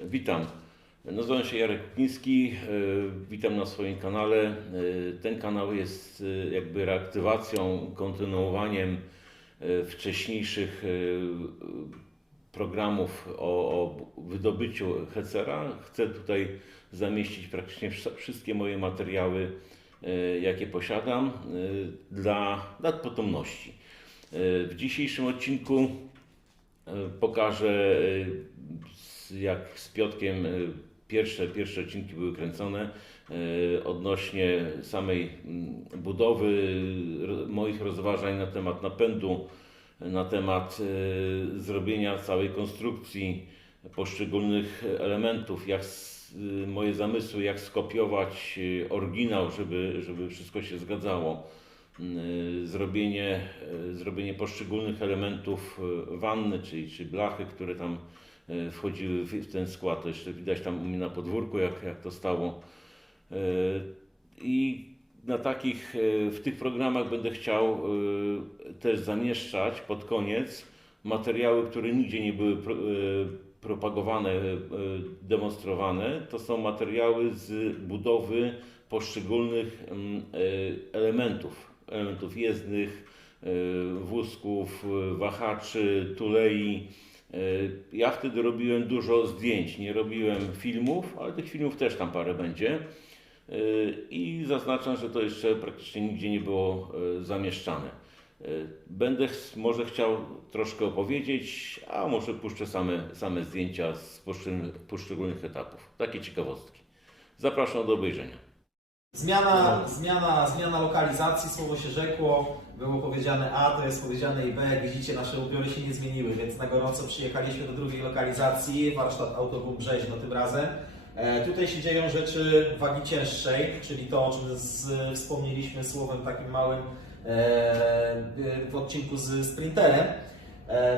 Witam. Nazywam się Jarek Kukliński. Witam na swoim kanale. Ten kanał jest jakby reaktywacją, kontynuowaniem wcześniejszych programów o wydobyciu Hecera. Chcę tutaj zamieścić praktycznie wszystkie moje materiały, jakie posiadam, dla potomności. W dzisiejszym odcinku pokażę, jak z Piotrkiem pierwsze odcinki były kręcone odnośnie samej budowy, moich rozważań na temat napędu, na temat zrobienia całej konstrukcji poszczególnych elementów, moje zamysły, jak skopiować oryginał, żeby wszystko się zgadzało. Zrobienie poszczególnych elementów wanny, czy blachy, które tam wchodziły w ten skład. To jeszcze widać tam u mnie na podwórku, jak to stało. I w tych programach będę chciał też zamieszczać pod koniec materiały, które nigdzie nie były propagowane, demonstrowane. To są materiały z budowy poszczególnych elementów jezdnych, wózków, wahaczy, tulei. Ja wtedy robiłem dużo zdjęć, nie robiłem filmów, ale tych filmów też tam parę będzie. I zaznaczam, że to jeszcze praktycznie nigdzie nie było zamieszczane. Będę może chciał troszkę opowiedzieć, a może puszczę same zdjęcia z poszczególnych etapów. Takie ciekawostki. Zapraszam do obejrzenia. Zmiana lokalizacji, słowo się rzekło, było powiedziane A, to jest powiedziane i B. Jak widzicie, nasze ubiory się nie zmieniły, więc na gorąco przyjechaliśmy do drugiej lokalizacji, warsztat Autogum Brzeźno tym razem. Tutaj się dzieją rzeczy wagi cięższej, czyli to, o czym wspomnieliśmy słowem takim małym w odcinku z Sprinterem.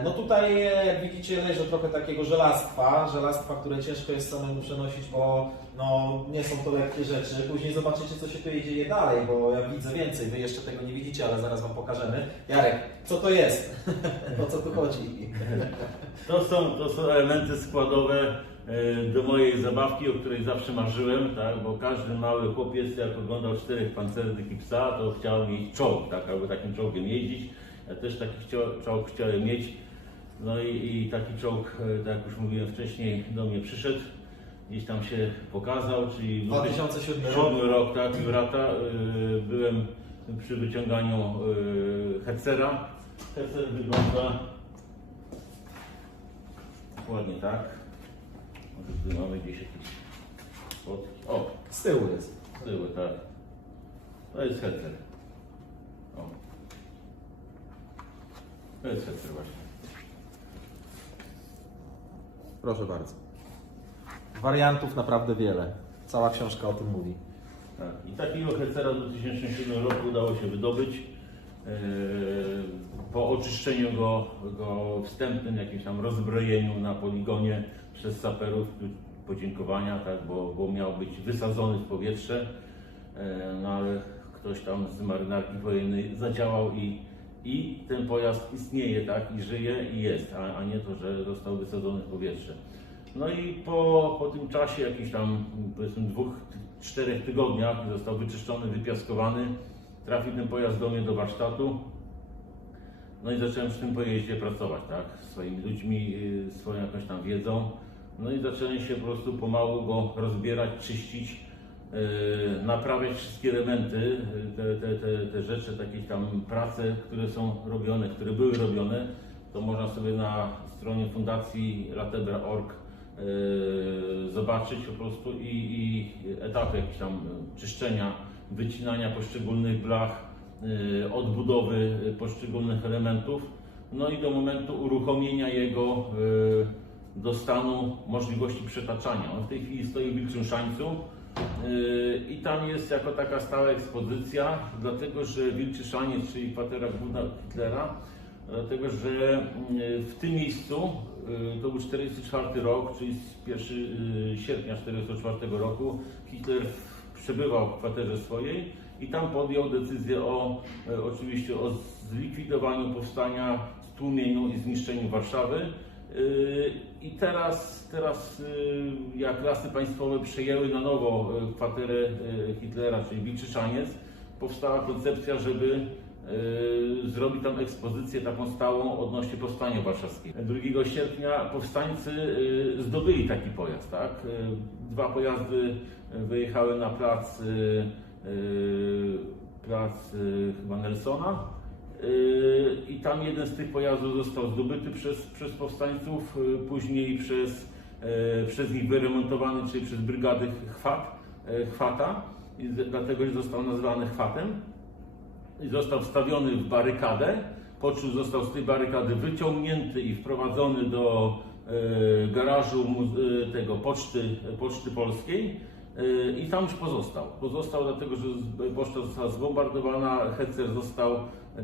No tutaj, jak widzicie, leży trochę takiego żelastwa, które ciężko jest samemu przenosić, bo no, nie są to lekkie rzeczy. Później zobaczycie, co się tu dzieje dalej, bo ja widzę więcej, wy jeszcze tego nie widzicie, ale zaraz Wam pokażemy. Jarek, co to jest? O co tu chodzi? To są elementy składowe do mojej zabawki, o której zawsze marzyłem, tak? Bo każdy mały chłopiec, jak oglądał 4 pancernych i psa, to chciał mieć czołg, tak? Albo takim czołgiem jeździć. Ja też taki czołg chciałem mieć. No i taki czołg, tak jak już mówiłem wcześniej, do mnie przyszedł. Gdzieś tam się pokazał, czyli 2007 rok, tak, Jurata. Byłem przy wyciąganiu Hecera. Hecer wygląda dokładnie tak. Może tu mamy gdzieś jakieś fotki. O! Z tyłu jest. Z tyłu, tak. To jest Hecer. O. To jest Hecer właśnie. Proszę bardzo. Wariantów naprawdę wiele. Cała książka o tym mówi. Tak. I takiego Hecera w 2007 roku udało się wydobyć. Po oczyszczeniu go wstępnym, jakimś tam rozbrojeniu na poligonie przez saperów, podziękowania, tak, bo miał być wysadzony w powietrze, no ale ktoś tam z marynarki wojennej zadziałał i ten pojazd istnieje, tak, i żyje i jest, a nie to, że został wysadzony w powietrze. No i po tym czasie, jakichś tam powiedzmy 2-4 tygodniach, został wyczyszczony, wypiaskowany, trafił ten pojazd do mnie do warsztatu. No i zacząłem przy tym pojeździe pracować, tak, swoimi ludźmi, swoją jakąś tam wiedzą. No i zacząłem się po prostu pomału go rozbierać, czyścić, naprawiać wszystkie elementy, te rzeczy, takie tam prace, które są robione, które były robione. To można sobie na stronie fundacji latebra.org zobaczyć po prostu i etapy jakieś tam czyszczenia, wycinania poszczególnych blach, odbudowy poszczególnych elementów, no i do momentu uruchomienia jego do stanu możliwości przetaczania. On w tej chwili stoi w Wilczym Szańcu i tam jest jako taka stała ekspozycja, dlatego że Wilczy Szaniec, czyli kwatera główna Hitlera, dlatego że w tym miejscu, to był 1944 rok, czyli z 1 sierpnia 1944 roku, Hitler przebywał w kwaterze swojej i tam podjął decyzję oczywiście o zlikwidowaniu powstania, stłumieniu i zniszczeniu Warszawy. I teraz jak Lasy Państwowe przejęły na nowo kwaterę Hitlera, czyli Wilczyczaniec, powstała koncepcja, żeby zrobić tam ekspozycję taką stałą odnośnie Powstania Warszawskiego. 2 sierpnia powstańcy zdobyli taki pojazd, tak? 2 pojazdy wyjechały na plac chyba Nelsona i tam jeden z tych pojazdów został zdobyty przez powstańców, później przez nich wyremontowany, czyli przez brygady Chwata, i dlatego został nazwany Chwatem. I został wstawiony w barykadę, po czym został z tej barykady wyciągnięty i wprowadzony do garażu tego Poczty Polskiej i tam już pozostał. Pozostał dlatego, że poczta została zbombardowana, Hetzer został,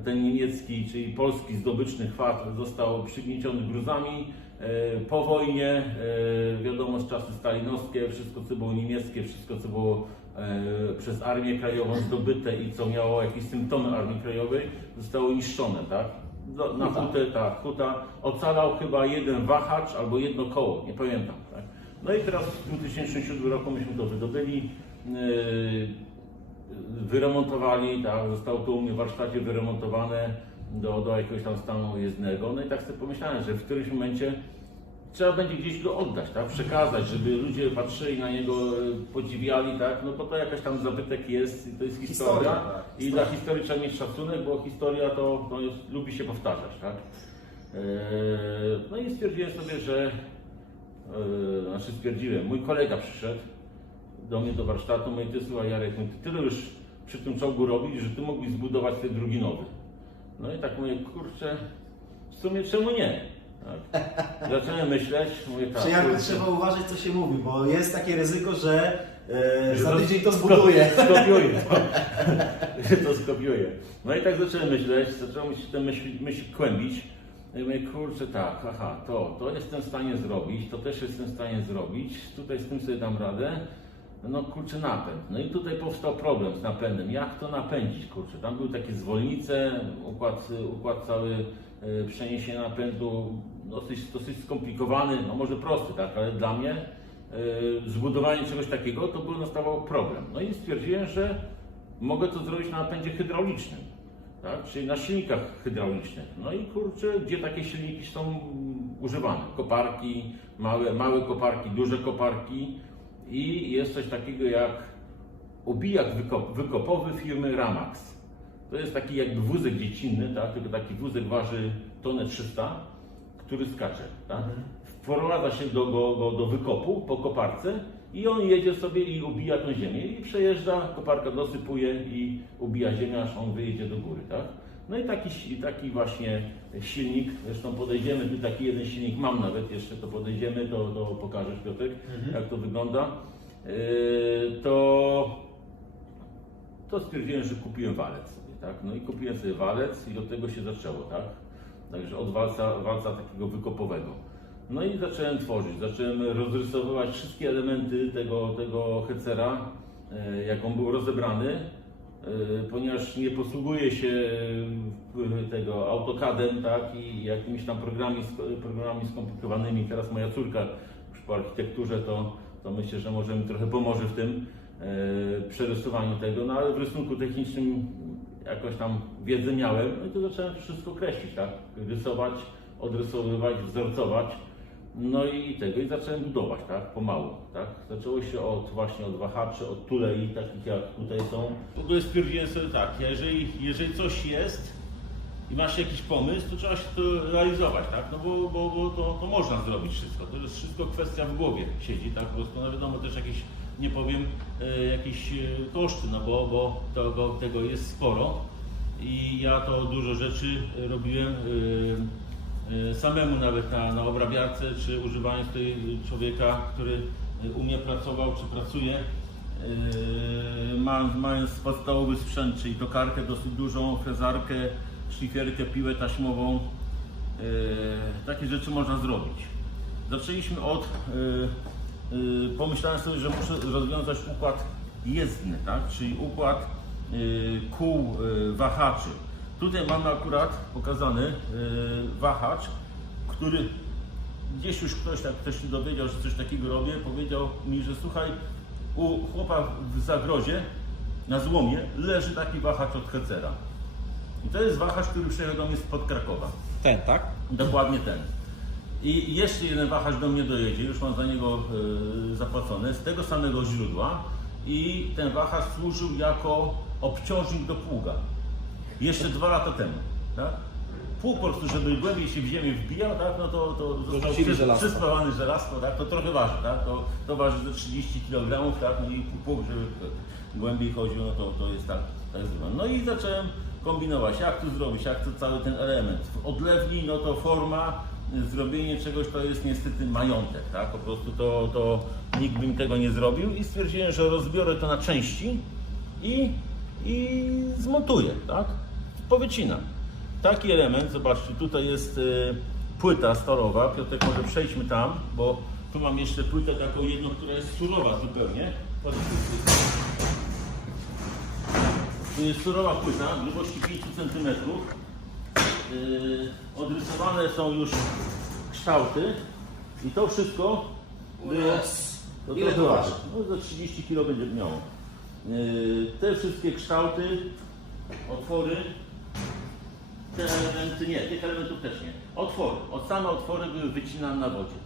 ten niemiecki, czyli polski zdobyczny Chwat, został przygnieciony gruzami. Po wojnie, wiadomo, z czasy stalinowskie, wszystko co było niemieckie, wszystko co było przez Armię Krajową zdobyte i co miało jakieś symptomy Armii Krajowej, zostało niszczone, tak? Na hutę, tak, huta. Ocalał chyba jeden wahacz albo jedno koło, nie pamiętam, tak? No i teraz w 2007 roku myśmy to wydobyli, wyremontowali, tak? Zostało to u mnie w warsztacie wyremontowane do jakiegoś tam stanu jezdnego. No i tak sobie pomyślałem, że w którymś momencie trzeba będzie gdzieś go oddać, tak? Przekazać, żeby ludzie patrzyli na niego, podziwiali, tak? No bo to jakaś tam zabytek jest, to jest historia. Tak. I dla historii trzeba mieć szacunek, bo historia to lubi się powtarzać, tak? No i stwierdziłem sobie, że mój kolega przyszedł do mnie do warsztatu, mówi: ty słuchaj Jarek, ty tyle już przy tym czołgu robisz, że ty mógłbyś zbudować ten drugi nowy. No i tak mówię, kurczę, w sumie czemu nie? Tak. Zacząłem myśleć, mówię tak. Jarku, trzeba uważać, co się mówi, bo jest takie ryzyko, że za tydzień to zbuduje. To skopiuje. No i tak zacząłem myśleć, zacząłem te myśli kłębić. No i mówię, kurczę, tak, aha, to jestem w stanie zrobić, to też jestem w stanie zrobić, tutaj z tym sobie dam radę. No kurczę, napęd. No i tutaj powstał problem z napędem. Jak to napędzić, kurczę? Tam były takie zwolnice, układ cały przeniesienia napędu dosyć skomplikowany, no może prosty, tak, ale dla mnie zbudowanie czegoś takiego to nastawał problem. No i stwierdziłem, że mogę to zrobić na napędzie hydraulicznym, tak, czyli na silnikach hydraulicznych. No i kurczę, gdzie takie silniki są używane? Koparki, małe koparki, duże koparki. I jest coś takiego jak obijak wykopowy firmy Ramax. To jest taki jakby wózek dziecinny, tak? Tylko taki wózek waży 1,3 t, który skacze. Tak? Wprowadza się do wykopu po koparce i on jedzie sobie i obija tą ziemię. I przejeżdża, koparka dosypuje i obija ziemię, aż on wyjedzie do góry. Tak? No i taki właśnie silnik, zresztą podejdziemy, tu taki jeden silnik mam nawet, jeszcze to podejdziemy, to pokażesz, Piotrek, jak to wygląda. To stwierdziłem, że kupiłem walec sobie, tak? No i kupiłem sobie walec i od tego się zaczęło, tak? Także od walca takiego wykopowego. No i zacząłem tworzyć, zacząłem rozrysowywać wszystkie elementy tego Hetzera, jak on był rozebrany. Ponieważ nie posługuję się tego AutoCAD-em, tak, i jakimiś tam programami skomplikowanymi. Teraz moja córka już po architekturze, to myślę, że może mi trochę pomoże w tym przerysowaniu tego, no ale w rysunku technicznym jakoś tam wiedzę miałem, no i to zacząłem wszystko kreślić, tak, rysować, odrysowywać, wzorcować. No i zacząłem budować, tak, pomału, tak. Zaczęło się właśnie od wahaczy, od tulei, takich jak tutaj są. W ogóle stwierdziłem sobie tak, jeżeli coś jest i masz jakiś pomysł, to trzeba się to realizować, tak, no bo to można zrobić wszystko. To jest wszystko kwestia w głowie siedzi, tak, po prostu, no wiadomo też jakieś, nie powiem, jakieś koszty, no bo tego jest sporo i ja to dużo rzeczy robiłem samemu nawet na obrabiarce, czy używając tutaj człowieka, który u mnie pracował, czy pracuje, mając podstawowy sprzęt, czyli tokarkę dosyć dużą, frezarkę, szlifierkę, piłę taśmową. Takie rzeczy można zrobić. Zaczęliśmy od, pomyślałem sobie, że muszę rozwiązać układ jezdny, tak? Czyli układ kół wahaczy. Tutaj mamy akurat pokazany wahacz, który gdzieś już ktoś się dowiedział, że coś takiego robię, powiedział mi, że słuchaj, u chłopa w zagrodzie na złomie leży taki wahacz od Hecera. I to jest wahacz, który przyjechał do mnie spod Krakowa. Ten, tak? Dokładnie ten. I jeszcze jeden wahacz do mnie dojedzie, już mam za niego zapłacone, z tego samego źródła. I ten wahacz służył jako obciążnik do pługa. Jeszcze 2 lata temu. Tak? Pług po prostu, żeby głębiej się w ziemię wbijał, tak? No to został przyspawany żelazko, tak? To trochę waży, tak? To waży ze 30 kg, tak? No i pług, żeby głębiej chodził, no to jest tak zrobione. No i zacząłem kombinować, jak to zrobić, jak to cały ten element. W odlewni, no to forma, zrobienie czegoś to jest niestety majątek, tak? Po prostu to nikt by mi tego nie zrobił i stwierdziłem, że rozbiorę to na części i zmontuję, tak? Powycinam. Taki element, zobaczcie, tutaj jest płyta stalowa. Piotrek, może przejdźmy tam, bo tu mam jeszcze płytę taką jedną, która jest surowa zupełnie. Tu jest surowa płyta, grubości 5 cm. Odrysowane są już kształty i to wszystko było... Ile to waży? No za 30 kg będzie miało. Te wszystkie kształty, otwory, te elementy nie, tych elementów też nie. Otwory, same otwory były wycinane na wodzie.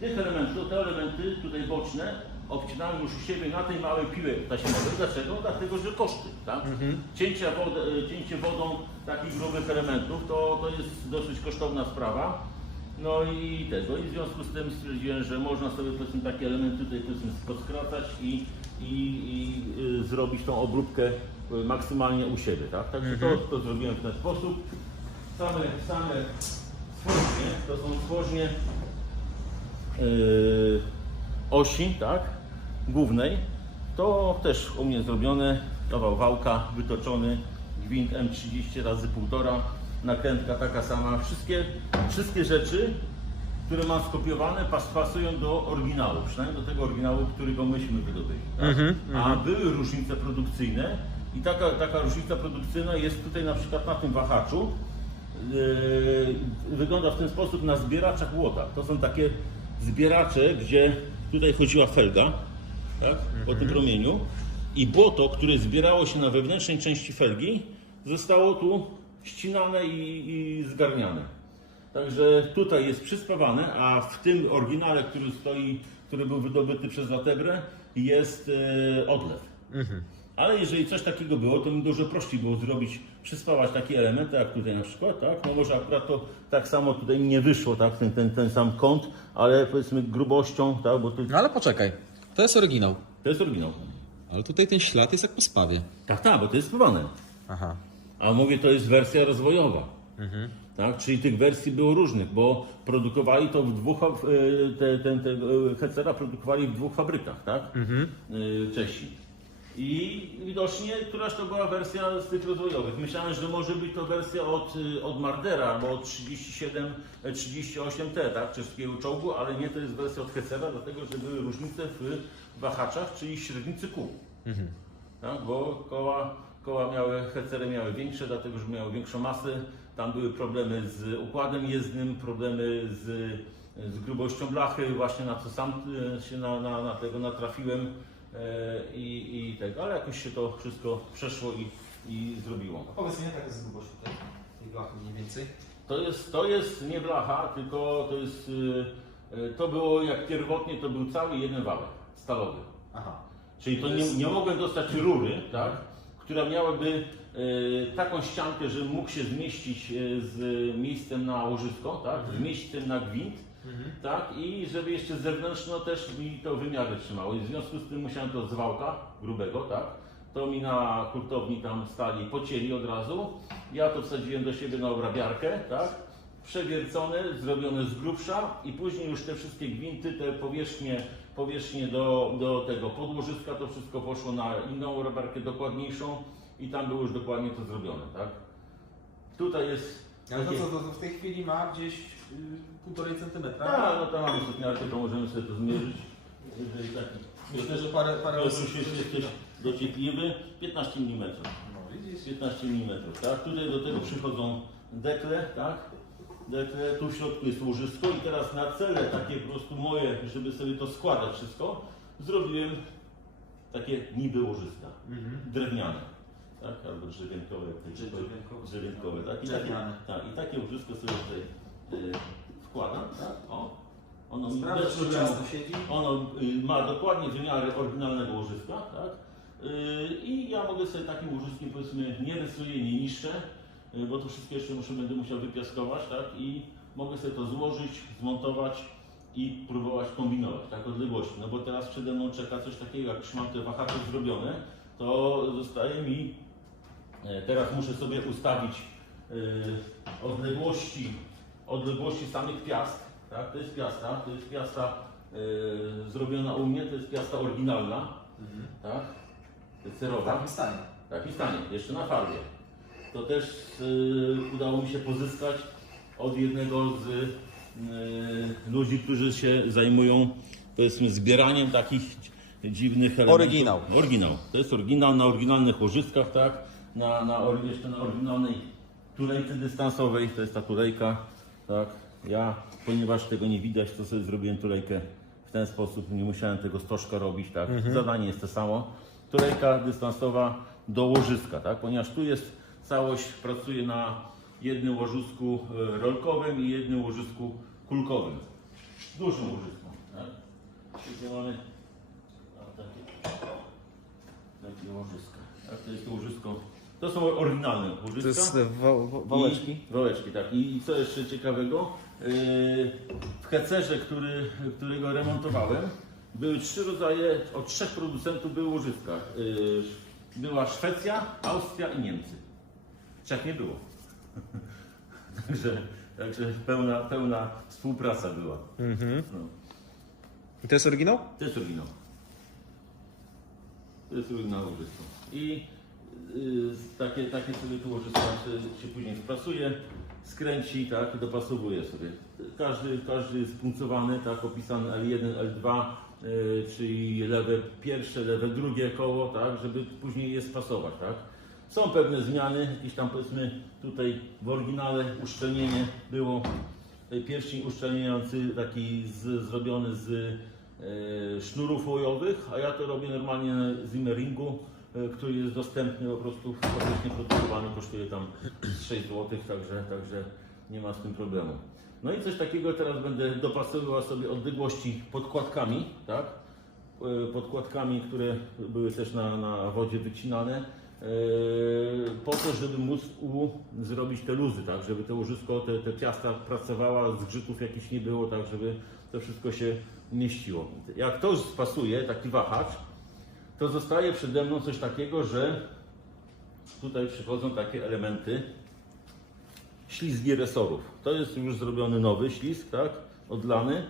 Tych elementów, te elementy tutaj boczne obcinałem już u siebie na tej małej piłce taśmowej. Dlaczego? Dlatego, że koszty. Tak? Cięcie wodą takich grubych elementów to jest dosyć kosztowna sprawa. No i w związku z tym stwierdziłem, że można sobie powiedzmy takie elementy tutaj powiedzmy podskracać i zrobić tą obróbkę maksymalnie u siebie. Tak? Także to zrobiłem w ten sposób. Same stworznie, to są stworznie osi, tak, głównej, to też u mnie zrobione, kawał wałka wytoczony, gwint M30 razy 1,5, nakrętka taka sama, wszystkie rzeczy, które mam skopiowane, pasują do oryginału, przynajmniej do tego oryginału, którego myśmy wydobyli. Tak? A były różnice produkcyjne i taka różnica produkcyjna jest tutaj na przykład na tym wahaczu. Wygląda w ten sposób na zbieraczach łota. To są takie zbieracze, gdzie tutaj chodziła felga, tak, po tym promieniu i błoto, które zbierało się na wewnętrznej części felgi, zostało tu ścinane i zgarniane. Także tutaj jest przyspawane, a w tym oryginale, który stoi, który był wydobyty przez Latebrę, jest odlew. Ale jeżeli coś takiego było, to mi dużo prościej było zrobić, przyspawać takie elementy, jak tutaj na przykład, tak? No może akurat to tak samo tutaj nie wyszło, tak? Ten sam kąt, ale powiedzmy grubością, tak? Bo to... No ale poczekaj, to jest oryginał. To jest oryginał. Ale tutaj ten ślad jest jak po spawie. Tak, bo to jest spawane. Aha. A mówię, to jest wersja rozwojowa. Tak? Czyli tych wersji było różnych, bo produkowali to w dwóch, Hecera produkowali w 2 fabrykach, tak? Czesi. I widocznie któraś to była wersja z tych rozwojowych. Myślałem, że może być to wersja od Mardera albo od 38T, tak? Czeskiego czołgu, ale nie, to jest wersja od Hecera, dlatego że były różnice w wahaczach, czyli średnicy kół. Tak? Bo Hecery miały większe, dlatego że miały większą masę. Tam były problemy z układem jezdnym, problemy z grubością blachy, właśnie na co sam się na tego natrafiłem. I tego, ale jakoś się to wszystko przeszło i zrobiło. A powiedz mi, jaka jest grubość tutaj tej blachy mniej więcej? To jest nie blacha, tylko to było jak pierwotnie, to był cały jeden wałek stalowy. Aha. Czyli to nie mogłem dostać rury, tak, która miałaby taką ściankę, że mógł się zmieścić z miejscem na łożysko, tak, z miejscem na gwint. Tak, i żeby jeszcze zewnętrzno też mi to wymiary trzymało. I w związku z tym musiałem to z wałka grubego, tak? To mi na hurtowni tam stali, pocięli od razu. Ja to wsadziłem do siebie na obrabiarkę, tak? Przewiercone, zrobione z grubsza i później już te wszystkie gwinty, te powierzchnie do tego podłożyska, to wszystko poszło na inną obrabiarkę dokładniejszą i tam było już dokładnie to zrobione, tak? Tutaj jest... Ale to co, to w tej chwili ma gdzieś 1,5 centymetra? Tak, no tam mamy stopniarkę, to możemy sobie to zmierzyć. Myślę, że parę osób jest dociekliwy, 15 mm. No widzisz. 15 mm, tak? Tutaj do tego przychodzą dekle, tak? tu w środku jest łożysko i teraz na cele takie po prostu moje, żeby sobie to składać wszystko, zrobiłem takie niby łożyska, drewniane, tak, albo drzewienkowe, drzewienkowe, tak, i takie łożysko sobie tutaj wkładam, tak, o. Ono mi ono ma dokładnie wymiary oryginalnego łożyska, tak? I ja mogę sobie takim łożyskiem, powiedzmy, nie rysuję, nie niszczę, bo to wszystko jeszcze będę musiał wypiaskować, tak? I mogę sobie to złożyć, zmontować i próbować kombinować, tak, odległości. No bo teraz przede mną czeka coś takiego, jak już mam te wahacze zrobione, to zostaje mi, teraz muszę sobie ustawić odległości samych piast. Tak, to jest piasta zrobiona u mnie, to jest piasta oryginalna, tak, to jest serowa. Tak i stanie, jeszcze na farbie. To też udało mi się pozyskać od jednego z ludzi, którzy się zajmują, powiedzmy, zbieraniem takich dziwnych elementów. Oryginał. To jest oryginał na oryginalnych łożyskach, tak, jeszcze na oryginalnej tulejce dystansowej, to jest ta tulejka, tak. Ja, ponieważ tego nie widać, to sobie zrobiłem tulejkę w ten sposób, nie musiałem tego stożka robić, tak. Zadanie jest to samo. Tulejka dystansowa do łożyska, tak, ponieważ tu jest całość, pracuje na jednym łożysku rolkowym i jednym łożysku kulkowym. Dużym łożysku, tak. Tutaj mamy takie łożyska. Tak, to jest to łożysko. To są oryginalne łożyska. To jest wałeczki? Wałeczki, tak. I co jeszcze ciekawego? W Hecerze, którego remontowałem, były 3 rodzaje, od 3 producentów były łożyska. Była Szwecja, Austria i Niemcy. 3 nie było. Także pełna współpraca była. No. I to jest oryginał? To jest oryginał. To jest oryginał łożysko. I takie sobie tu łożysko się później sprasuje, skręci, tak, dopasowuje sobie. Każdy jest punkcowany, tak, opisany L1, L2, czyli lewe pierwsze, lewe drugie koło, tak, żeby później je spasować, tak. Są pewne zmiany, jakieś tam, powiedzmy, tutaj w oryginale uszczelnienie było, pierścień uszczelniający taki zrobiony z sznurów łojowych, a ja to robię normalnie z Immeringu, który jest dostępny, po prostu faktycznie produkowany, kosztuje tam 6 zł, także nie ma z tym problemu. No i coś takiego teraz będę dopasowywał sobie odległości podkładkami, tak? Podkładkami, które były też na wodzie wycinane, po to, żeby móc zrobić te luzy, tak? Żeby to łożysko, te piasta pracowała, zgrzytów jakichś nie było, tak? Żeby to wszystko się mieściło. Jak to spasuje, taki wahacz, to zostaje przede mną coś takiego, że tutaj przychodzą takie elementy, ślizgi resorów. To jest już zrobiony nowy ślizg, tak, odlany.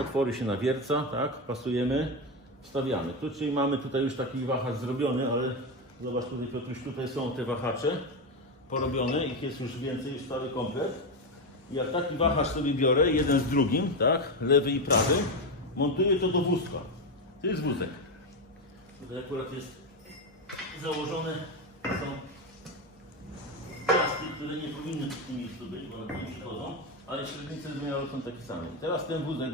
Otwory się nawierca, tak, pasujemy, wstawiamy. Tu, czyli mamy tutaj już taki wahacz zrobiony, ale zobacz tutaj, Piotruś, tutaj są te wahacze porobione, ich jest już więcej, już cały komplet. I jak taki wahacz sobie biorę, jeden z drugim, tak, lewy i prawy, montuję to do wózka. To jest wózek. Tutaj akurat jest założone, są piasty, które nie powinny w tym miejscu być, bo nie przychodzą, ale średnice wymiaru są takie same. I teraz ten wózek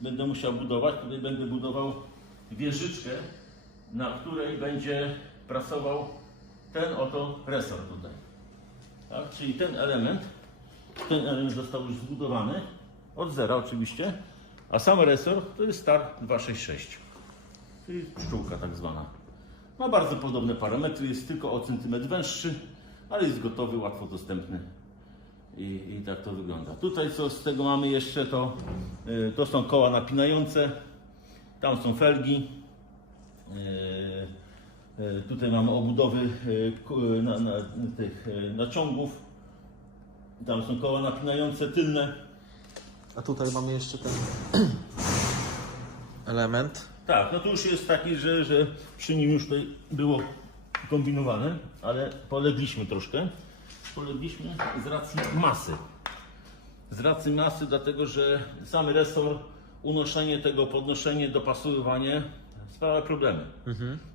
będę musiał budować, tutaj będę budował wieżyczkę, na której będzie pracował ten oto resor tutaj. Tak? Czyli ten element został już zbudowany, od zera oczywiście, a sam resor to jest Star 266. Czyli pszczółka tak zwana. Ma bardzo podobne parametry, jest tylko o centymetr węższy, ale jest gotowy, łatwo dostępny i tak to wygląda. Tutaj co z tego mamy jeszcze, to są koła napinające, tam są felgi, tutaj mamy obudowy tych naciągów, tam są koła napinające tylne. A tutaj mamy jeszcze ten element. Tak, no to już jest taki, że przy nim już tutaj było kombinowane, ale polegliśmy troszkę. Polegliśmy z racji masy. Z racji masy, dlatego że sam resor, unoszenie tego, podnoszenie, dopasowywanie sprawia problemy.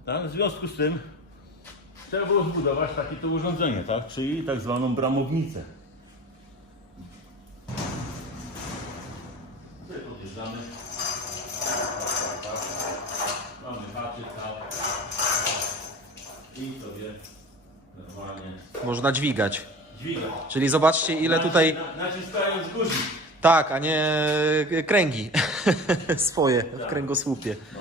Tak? W związku z tym trzeba było zbudować takie to urządzenie, tak? Czyli tak zwaną bramownicę. Wjeżdżamy. Tak. Mamy haczyk, tak. I sobie normalnie Można dźwigać. dźwigać. Czyli zobaczcie ile tutaj... Naciskając guzik. Tak, a nie kręgi swoje w kręgosłupie. No,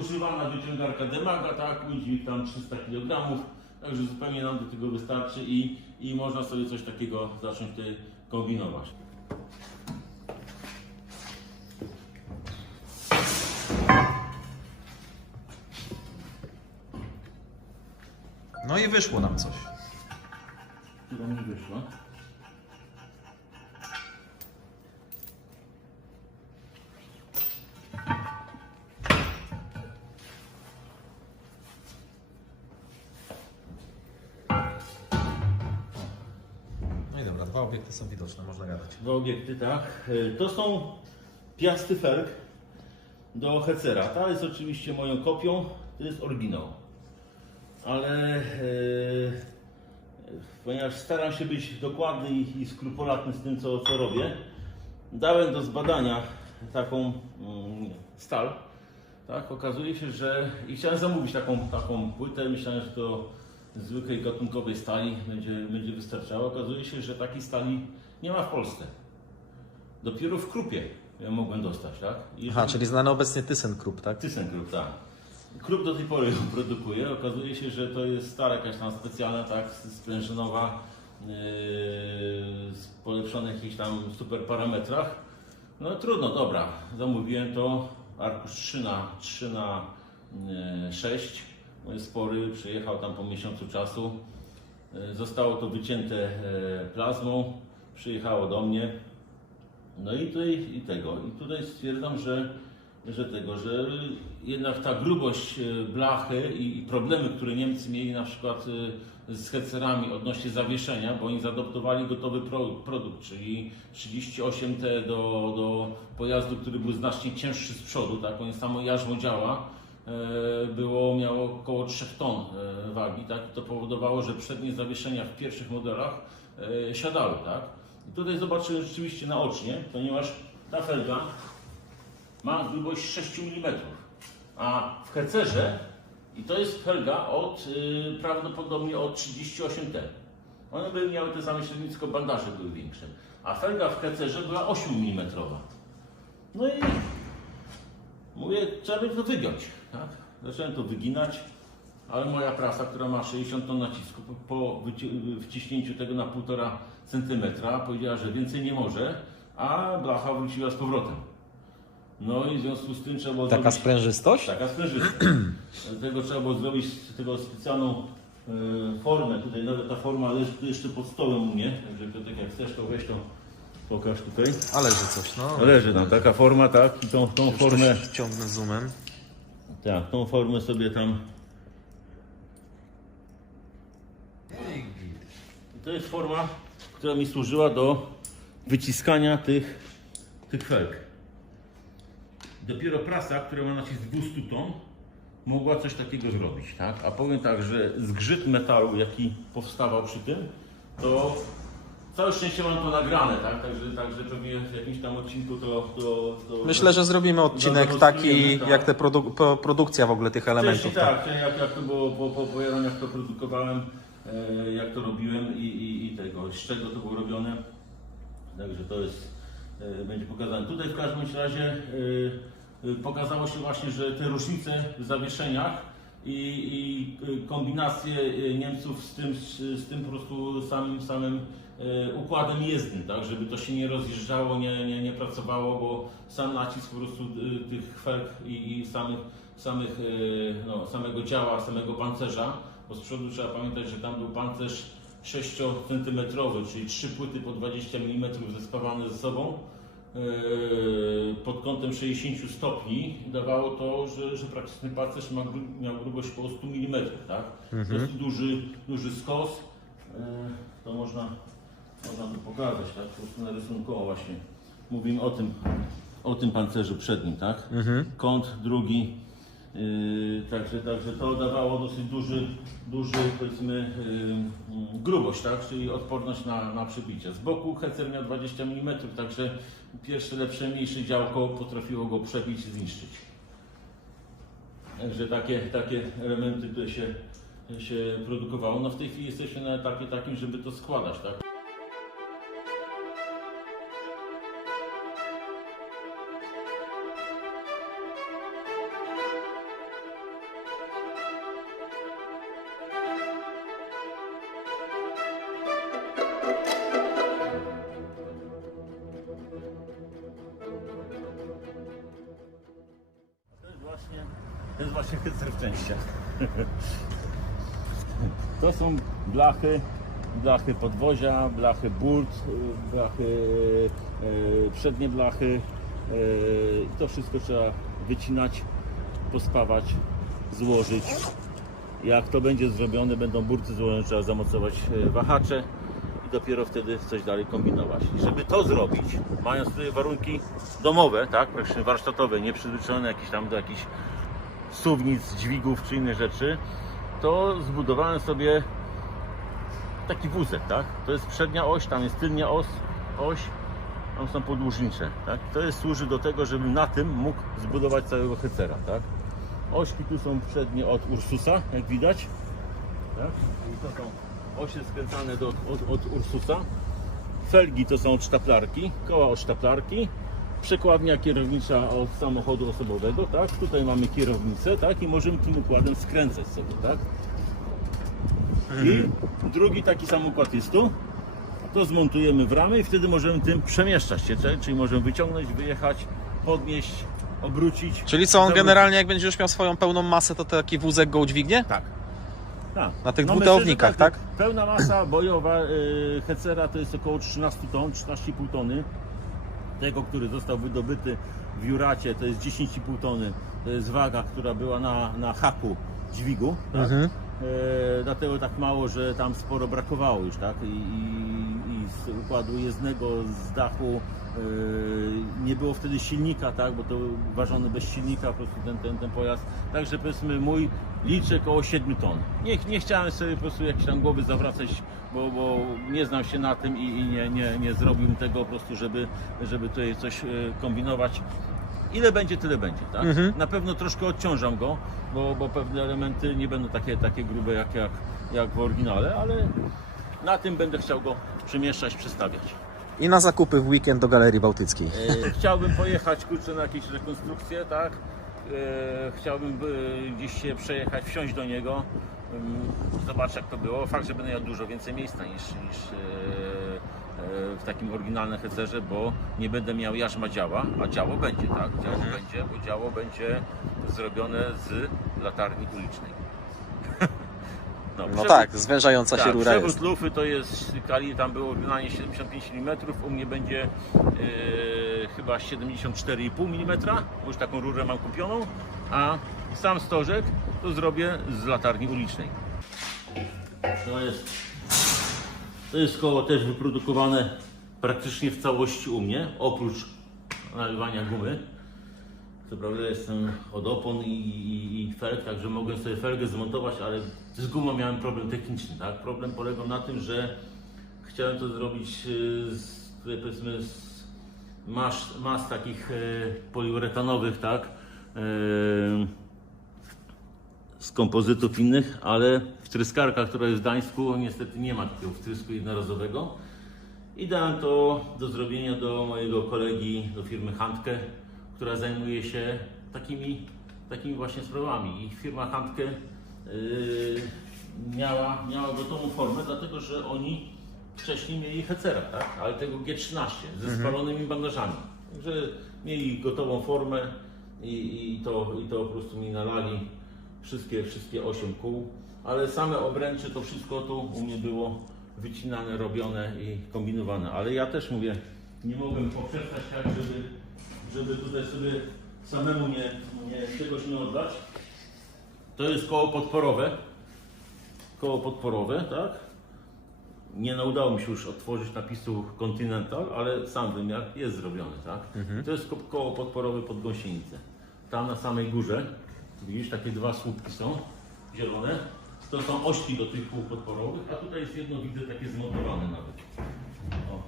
używana wyciągarka Demaga, tak, udźwig tam 300 kg, także zupełnie nam do tego wystarczy i można sobie coś takiego zacząć tutaj kombinować. No i wyszło nam coś. Chyba mi wyszło. No i dobra, dwa obiekty są widoczne, można gadać. Dwa obiekty, tak. To są piasty felg do Hecera. Ta jest oczywiście moją kopią, to jest oryginał. Ale ponieważ staram się być dokładny i skrupulatny z tym, co robię, dałem do zbadania taką stal. Tak, okazuje się, że i chciałem zamówić taką płytę, myślałem, że to zwykłej gatunkowej stali będzie wystarczało. Okazuje się, że takiej stali nie ma w Polsce. Dopiero w Krupie ją mogłem dostać, tak? Aha, czyli znany obecnie ThyssenKrupp, tak? ThyssenKrupp, tak. Krupp do tej pory ją produkuje. Okazuje się, że to jest stara jakaś tam specjalna, tak, sprężynowa, z polepszonych jakichś tam super parametrach. No trudno, dobra. Zamówiłem to, arkusz 3x6. Moje spory, przyjechał tam po miesiącu czasu. Zostało to wycięte plazmą, przyjechało do mnie. No i tutaj stwierdzam, że jednak ta grubość blachy i problemy, które Niemcy mieli na przykład z hecerami odnośnie zawieszenia, bo oni zaadoptowali gotowy produkt, czyli 38T do pojazdu, który był znacznie cięższy z przodu, tak, on samo jarzmo działa, miało około 3 ton wagi, tak, to powodowało, że przednie zawieszenia w pierwszych modelach siadały, tak. I tutaj zobaczyłem rzeczywiście naocznie, ponieważ ta felga ma grubość 6 mm, a w Hecerze, i to jest felga prawdopodobnie od 38T. One by miały te same średnice, tylko bandaże były większe. A felga w Hecerze była 8 mm. No i mówię, trzeba by to wygiąć. Tak? Zacząłem to wyginać, ale moja prasa, która ma 60 ton nacisku, po wciśnięciu tego na 1,5 cm powiedziała, że więcej nie może, a blacha wróciła z powrotem. No i w związku z tym trzeba było Taka zrobić... sprężystość? Taka sprężystość. Dlatego trzeba było zrobić z tego specjalną formę. Tutaj nawet ta forma leży tu jeszcze pod stołem u mnie. Także tak jak chcesz, to weź to, pokaż tutaj. Ale że coś, no. Leży tam taka forma, tak? I tą formę... Ciągnę zoomem. Tak, tą formę sobie tam... I to jest forma, która mi służyła do wyciskania tych felg. Dopiero prasa, która ma nacisk 200 ton, mogła coś takiego zrobić, tak? A powiem tak, że zgrzyt metalu, jaki powstawał przy tym, to całe szczęście mam to nagrane, tak? Także pewnie w jakimś tam odcinku to Myślę, że zrobimy odcinek taki, jak te produkcja w ogóle tych elementów. tak, jak to było po jaraniach, to produkowałem, jak to robiłem i tego, z czego to było robione. Także to jest, będzie pokazane. Tutaj w każdym razie pokazało się właśnie, że te różnice w zawieszeniach i kombinacje Niemców z tym po prostu samym układem jezdnym, tak, żeby to się nie rozjeżdżało, nie pracowało, bo sam nacisk po prostu tych felg i samego działa, samego pancerza, bo z przodu trzeba pamiętać, że tam był pancerz 6 cm, czyli 3 płyty po 20 mm zespawane ze sobą. Pod kątem 60 stopni dawało to, że praktycznie pancerz miał grubość około 100 mm, tak? Dosyć duży skos, to można tu pokazać, tak? Po prostu na rysunkowo właśnie mówimy o tym pancerzu przednim, tak? Kąt drugi Także to dawało dosyć duży powiedzmy grubość, tak? Czyli odporność na przybicie. Z boku hecer miał 20 mm, także pierwsze lepsze, mniejsze działko potrafiło go przebić i zniszczyć. Także takie elementy, które się produkowało. No w tej chwili jesteśmy na etapie takim, żeby to składać, tak? To jest właśnie hecer w częściach. To są blachy podwozia, blachy burt, blachy, przednie blachy. To wszystko trzeba wycinać, pospawać, złożyć. Jak to będzie zrobione, będą burty złożone, trzeba zamocować wahacze i dopiero wtedy coś dalej kombinować. I żeby to zrobić, mając tutaj warunki domowe, tak, praktycznie warsztatowe, nieprzyzwyczajone do jakichś suwnic, dźwigów czy innych rzeczy, to zbudowałem sobie taki wózek, tak? To jest przednia oś, tam jest tylnia oś, tam są podłużnicze, tak? To służy do tego, żebym na tym mógł zbudować całego hecera, tak? Ośki tu są przednie od Ursusa, jak widać, tak? I to są osie skręcane od Ursusa. Felgi to są od sztaplarki, koła od sztaplarki. Przekładnia kierownicza od samochodu osobowego, tak? Tutaj mamy kierownicę, tak? I możemy tym układem skręcać sobie, tak? I drugi taki sam układ jest tu. To zmontujemy w ramę i wtedy możemy tym przemieszczać się, czyli możemy wyciągnąć, wyjechać, podnieść, obrócić. Czyli co, on generalnie jak będzie już miał swoją pełną masę, to taki wózek go udźwignie? Tak. Na tych No dwutałownikach, myślę, że tak? Pełna masa bojowa hecera to jest około 13 ton, 13,5 tony. Tego, który został wydobyty w Juracie, to jest 10,5 tony. To jest waga, która była na haku dźwigu. Tak? Dlatego tak mało, że tam sporo brakowało już, tak? I z układu jezdnego, z dachu nie było wtedy silnika, tak? Bo to ważony bez silnika po prostu ten pojazd. Także powiedzmy mój liczy około 7 ton. Nie chciałem sobie po prostu jakieś tam głowy zawracać, bo nie znam się na tym i nie zrobiłbym tego po prostu, żeby tutaj coś kombinować. Ile będzie, tyle będzie, tak? Na pewno troszkę odciążam go, bo pewne elementy nie będą takie grube jak w oryginale, ale na tym będę chciał go przemieszczać, przestawiać. I na zakupy w weekend do Galerii Bałtyckiej. Chciałbym pojechać, kurczę, na jakieś rekonstrukcje, tak? Chciałbym gdzieś się przejechać, wsiąść do niego, zobaczyć jak to było. Fakt, że będę miał dużo więcej miejsca niż w takim oryginalnym hecerze, bo nie będę miał jarzma działa, a działo będzie, tak? Działo będzie, bo działo będzie zrobione z latarni ulicznej. No tak, zwężająca się rura przewód jest. lufy to jest, kali tam było oryginalnie 75 mm, u mnie będzie chyba 74,5 mm, bo już taką rurę mam kupioną, a sam stożek to zrobię z latarni ulicznej. To jest koło też wyprodukowane praktycznie w całości u mnie, oprócz nalewania gumy. Co prawda jestem od opon i felg, także mogłem sobie felgę zmontować, ale z gumą miałem problem techniczny. Tak? Problem polegał na tym, że chciałem to zrobić powiedzmy z mas takich poliuretanowych, tak? Z kompozytów innych, ale wtryskarka, która jest w Gdańsku, niestety nie ma takiego wtrysku jednorazowego. I dałem to do zrobienia do mojego kolegi, do firmy Handke, która zajmuje się takimi właśnie sprawami. I firma Handke miała gotową formę, dlatego że oni wcześniej mieli hecera, tak? Ale tego G13 ze spalonymi bandażami. Także mieli gotową formę i to po prostu mi nalali wszystkie 8 kół, ale same obręcze, to wszystko tu u mnie było wycinane, robione i kombinowane. Ale ja też mówię, nie mogłem poprzestać tak, żeby tutaj sobie samemu czegoś nie oddać. To jest koło podporowe, tak? Nie udało mi się już otworzyć napisu Continental, ale sam wymiar jest zrobiony, tak? To jest koło podporowe pod gąsienicę. Tam na samej górze Widzisz, takie dwa słupki są zielone. To są ośki do tych kół podporowych, a tutaj jest jedno, widzę, takie zmontowane nawet. O.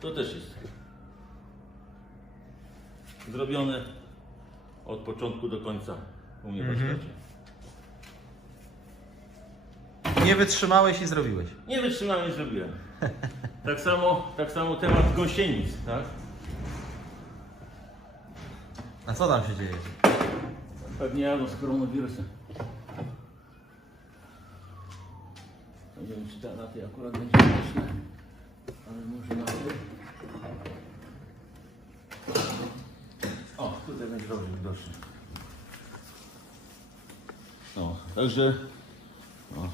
To też jest zrobione od początku do końca u mnie w warsztacie. Nie wytrzymałeś i zrobiłeś. Nie wytrzymałem i zrobiłem. Tak samo temat gąsienic, tak? A co tam się dzieje? Pewnie jadą z koronawirusem. Nie wiem, czy na tej akurat będzie widoczne, ale może na tej. O, tutaj będzie dobrze widoczne. No, także... No.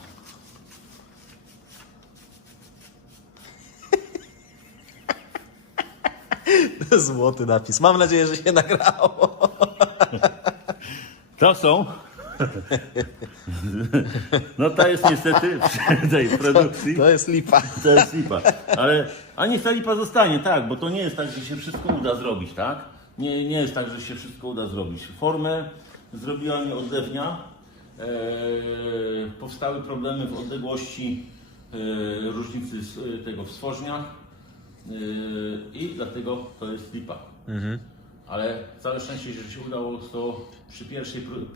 Złoty napis. Mam nadzieję, że się nagrało. To są. No to jest niestety w tej produkcji. To jest lipa. To jest lipa. Ale a niech ta lipa zostanie, tak, bo to nie jest tak, że się wszystko uda zrobić, tak? Nie jest tak, że się wszystko uda zrobić. Formę zrobiła mi odlewnia. Powstały problemy w odległości różnicy tego w stworzniach. I dlatego to jest lipa. Ale całe szczęście, że się udało to przy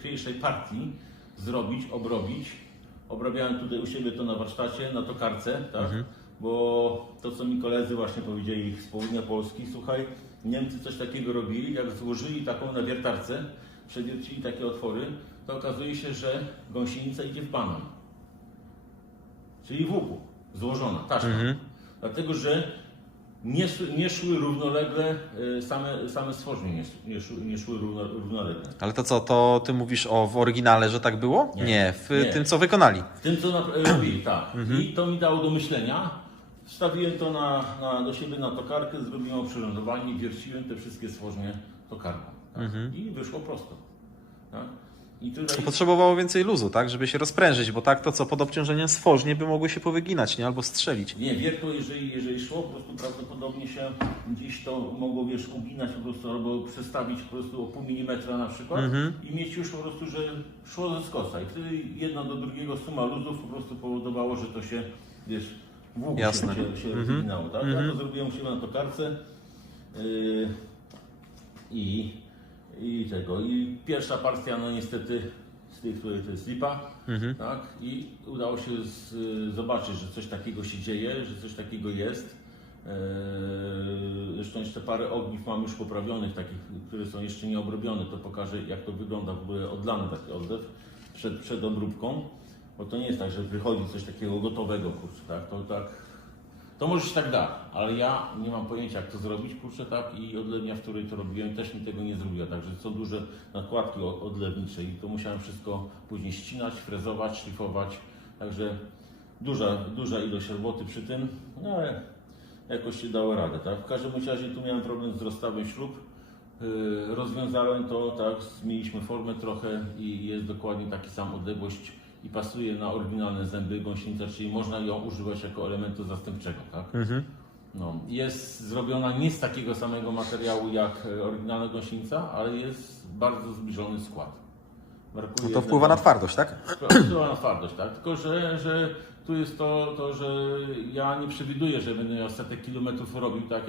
pierwszej partii zrobić, obrobić. Obrabiałem tutaj u siebie to na warsztacie, na tokarce, tak? Bo to, co mi koledzy właśnie powiedzieli z południa Polski, słuchaj, Niemcy coś takiego robili, jak złożyli taką na wiertarce, przewiercili takie otwory, to okazuje się, że gąsienica idzie w banan. Czyli w łuku, złożona, taśma. Dlatego, że nie szły równolegle, same stworzenie nie szły równolegle. Ale to co, to ty mówisz w oryginale, że tak było? Nie, w tym co wykonali. W tym co robili, tak. I to mi dało do myślenia. Wstawiłem to do siebie na tokarkę, zrobiłem przyrządowanie, wierciłem te wszystkie stworzenie tokarką. Tak? I wyszło prosto. Tak? I tutaj... Potrzebowało więcej luzu, tak, żeby się rozprężyć, bo tak to co, pod obciążeniem stworznie by mogły się powyginać, nie? Albo strzelić. Nie, wiertło, jeżeli szło, po prostu prawdopodobnie się gdzieś to mogło, wiesz, uginać po prostu, albo przestawić po prostu o pół milimetra na przykład i mieć już po prostu, że szło ze skosa. I wtedy jedno do drugiego suma luzów po prostu powodowało, że to się, wiesz, w łuku się rozwinało, tak? Ja to zrobiłem u siebie na tokarce i pierwsza partia, no niestety z tej, której to jest lipa, tak? I udało się zobaczyć, że coś takiego się dzieje, że coś takiego jest. Zresztą jeszcze parę ogniw mam już poprawionych, takich, które są jeszcze nie obrobione, to pokażę, jak to wygląda w ogóle odlany taki odlew przed obróbką, bo to nie jest tak, że wychodzi coś takiego gotowego, kurczę, tak? To może się tak da, ale ja nie mam pojęcia, jak to zrobić, kurczę, tak, i odlewnia, w której to robiłem, też mi tego nie zrobiła, także są duże nakładki odlewnicze i to musiałem wszystko później ścinać, frezować, szlifować, także duża ilość roboty przy tym, no ale jakoś się dało radę, tak. W każdym razie tu miałem problem z rozstawem śrub, rozwiązałem to, tak, zmieniliśmy formę trochę i jest dokładnie taki sam odległość i pasuje na oryginalne zęby gąsienica, czyli można ją używać jako elementu zastępczego, tak? No, jest zrobiona nie z takiego samego materiału jak oryginalna gąsienica, ale jest bardzo zbliżony skład. No to wpływa na twardość, tak? Wpływa na twardość, tak? Tylko, że tu jest to, że ja nie przewiduję, że będę miał setek kilometrów robił, tak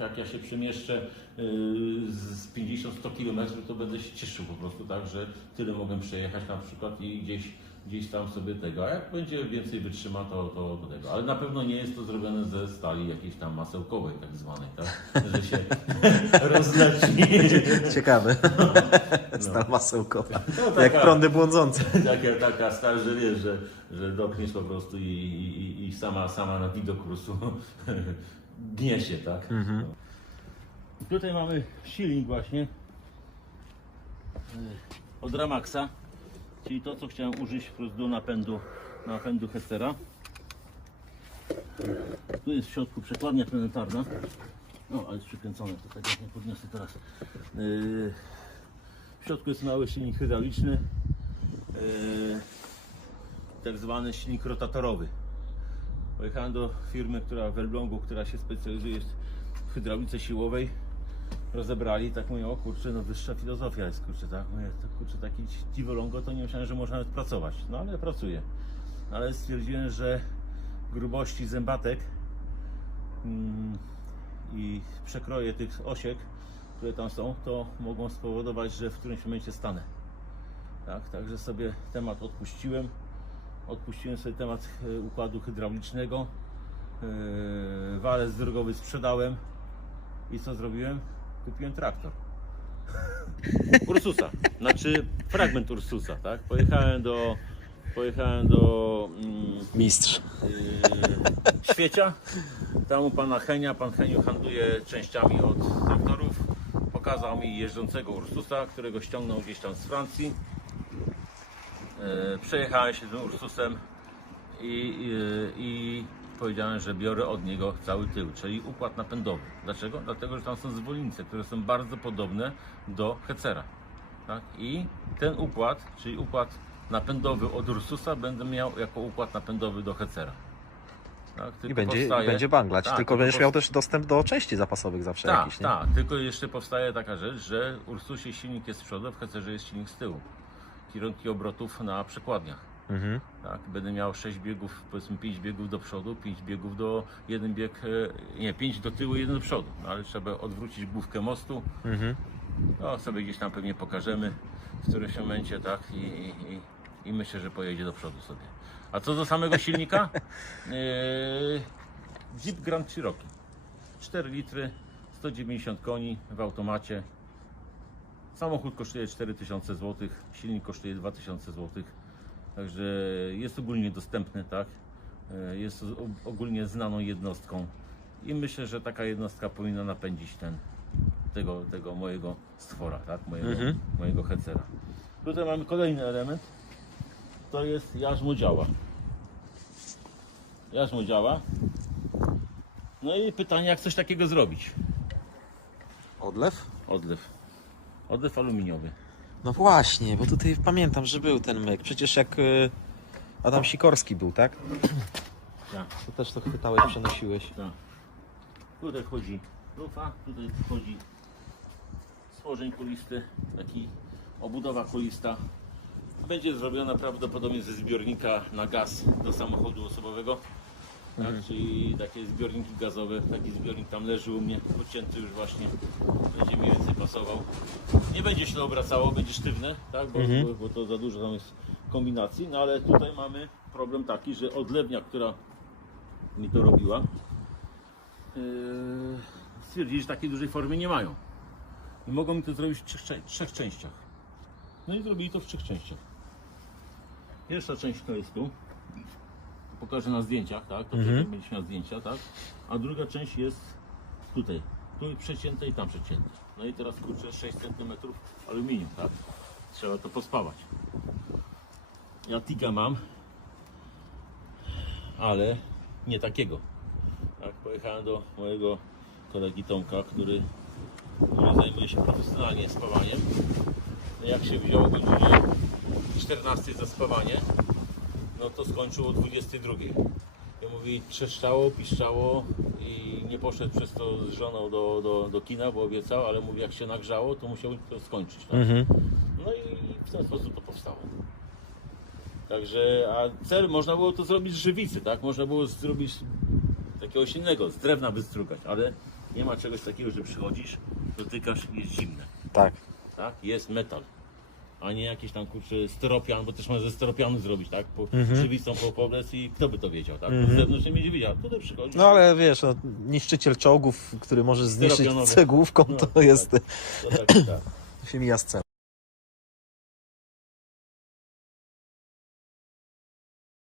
jak ja się przemieszczę z 50-100 kilometrów, to będę się cieszył po prostu, tak, że tyle mogę przejechać na przykład i gdzieś tam sobie tego, a jak będzie więcej wytrzyma, to tego. Ale na pewno nie jest to zrobione ze stali jakiejś tam masełkowej tak zwanej, tak? Że się rozleci. Ciekawe. Stal masełkowa. No, Jak prądy błądzące. Taka stal, że wiesz, że dopniesz po prostu i sama na widok po prostu gnie się, tak? Tutaj mamy silnik właśnie od Ramaxa, czyli to, co chciałem użyć po prostu do napędu Hessera. Tu jest w środku przekładnia planetarna. No, ale jest przykręcone, to tego nie podniosę teraz. W środku jest mały silnik hydrauliczny, tak zwany silnik rotatorowy. Pojechałem do firmy, w Elblągu, która się specjalizuje hydraulice siłowej rozebrali, tak mówię, o kurczę, no wyższa filozofia jest, kurczę, tak, mówię, to, kurczę, taki dziwolągo to nie myślałem, że można nawet pracować, no ale pracuję. Ale stwierdziłem, że grubości zębatek i przekroje tych osiek, które tam są, to mogą spowodować, że w którymś momencie stanę. Tak, także sobie temat odpuściłem. Odpuściłem sobie temat układu hydraulicznego. Walec drogowy sprzedałem. I co zrobiłem? Kupiłem traktor. Ursusa. Znaczy fragment Ursusa, tak? Pojechałem do Mistrz. Świecia. Tam u pana Henia. Pan Heniu handluje częściami od traktorów. Pokazał mi jeżdżącego Ursusa, którego ściągnął gdzieś tam z Francji. Przejechałem się tym Ursusem i powiedziałem, że biorę od niego cały tył, czyli układ napędowy. Dlaczego? Dlatego, że tam są zwolnice, które są bardzo podobne do Hecera. Tak? I ten układ, czyli układ napędowy od Ursusa, będę miał jako układ napędowy do Hecera. Tak? I będzie banglać, Tak, tylko będziesz miał też dostęp do części zapasowych zawsze tak, jakiś, nie? tak, tylko jeszcze powstaje taka rzecz, że w Ursusie silnik jest z przodu, w Hecerze jest silnik z tyłu. Kierunki obrotów na przekładniach. Mhm. Tak, będę miał 6 biegów, powiedzmy 5 biegów do przodu, 5 biegów do, 1 bieg, nie, 5 do tyłu, 1 do przodu. No, ale trzeba odwrócić główkę mostu. Mhm. No, sobie gdzieś tam pewnie pokażemy w którymś momencie, tak, i myślę, że pojedzie do przodu sobie. A co do samego silnika? Jeep Grand Cherokee. 4 litry, 190 koni w automacie. Samochód kosztuje 4000 zł, silnik kosztuje 2000 zł. Także jest ogólnie dostępny, tak? Jest ogólnie znaną jednostką i myślę, że taka jednostka powinna napędzić tego mojego stwora, tak? Mojego Hecera. Tutaj mamy kolejny element, to jest jarzmo działa. Jarzmo działa. No i pytanie, jak coś takiego zrobić? Odlew? Odlew aluminiowy. No właśnie, bo tutaj pamiętam, że był ten myk. Przecież jak Adam Sikorski był, tak? Tak. To też to chwytałeś, przenosiłeś. Tak. Tutaj wchodzi lufa, tutaj wchodzi stworzeń kulisty, taki obudowa kulista. Będzie zrobiona prawdopodobnie ze zbiornika na gaz do samochodu osobowego. Tak, czyli takie zbiorniki gazowe, taki zbiornik tam leży u mnie, podcięty już właśnie, będzie mniej więcej pasował. Nie będzie się to obracało, będzie sztywne, tak, bo to za dużo tam jest kombinacji, no ale tutaj mamy problem taki, że odlewnia, która mi to robiła, stwierdzili, że takiej dużej formy nie mają. I mogą mi to zrobić w trzech częściach. No i zrobili to w 3 częściach. Pierwsza część to jest tu. Pokażę na zdjęciach, tak? To będziesz miał zdjęcia, tak? A druga część jest tutaj. Tu przecięte i tam przecięte. No i teraz kurczę 6 cm aluminium, tak? Trzeba to pospawać. Ja tiga mam, ale nie takiego. Tak? Pojechałem do mojego kolegi Tomka, który zajmuje się profesjonalnie spawaniem. Jak się wziął o godzinie 14 za spawanie, no to skończył o 22. I mówi, trzeszczało, piszczało i nie poszedł przez to z żoną do kina, bo obiecał, ale mówi, jak się nagrzało, to musiał to skończyć. Tak? No i w ten sposób to powstało. Także, a cel, można było to zrobić z żywicy, tak? Można było zrobić jakiegoś innego, z drewna wystrugać, ale nie ma czegoś takiego, że przychodzisz, dotykasz i jest zimne. Tak. Tak? Jest metal. A nie jakiś tam kurczę styropian, bo też można ze styropianu zrobić, tak? Żywicą po obles i kto by to wiedział, tak? Z zewnątrz nie będzie wiedział, tutaj przychodzi. No ale wiesz, no, niszczyciel czołgów, który może zniszczyć Styropianowy. cegłówką, No, to tak. jest... To tak. się mija z celem.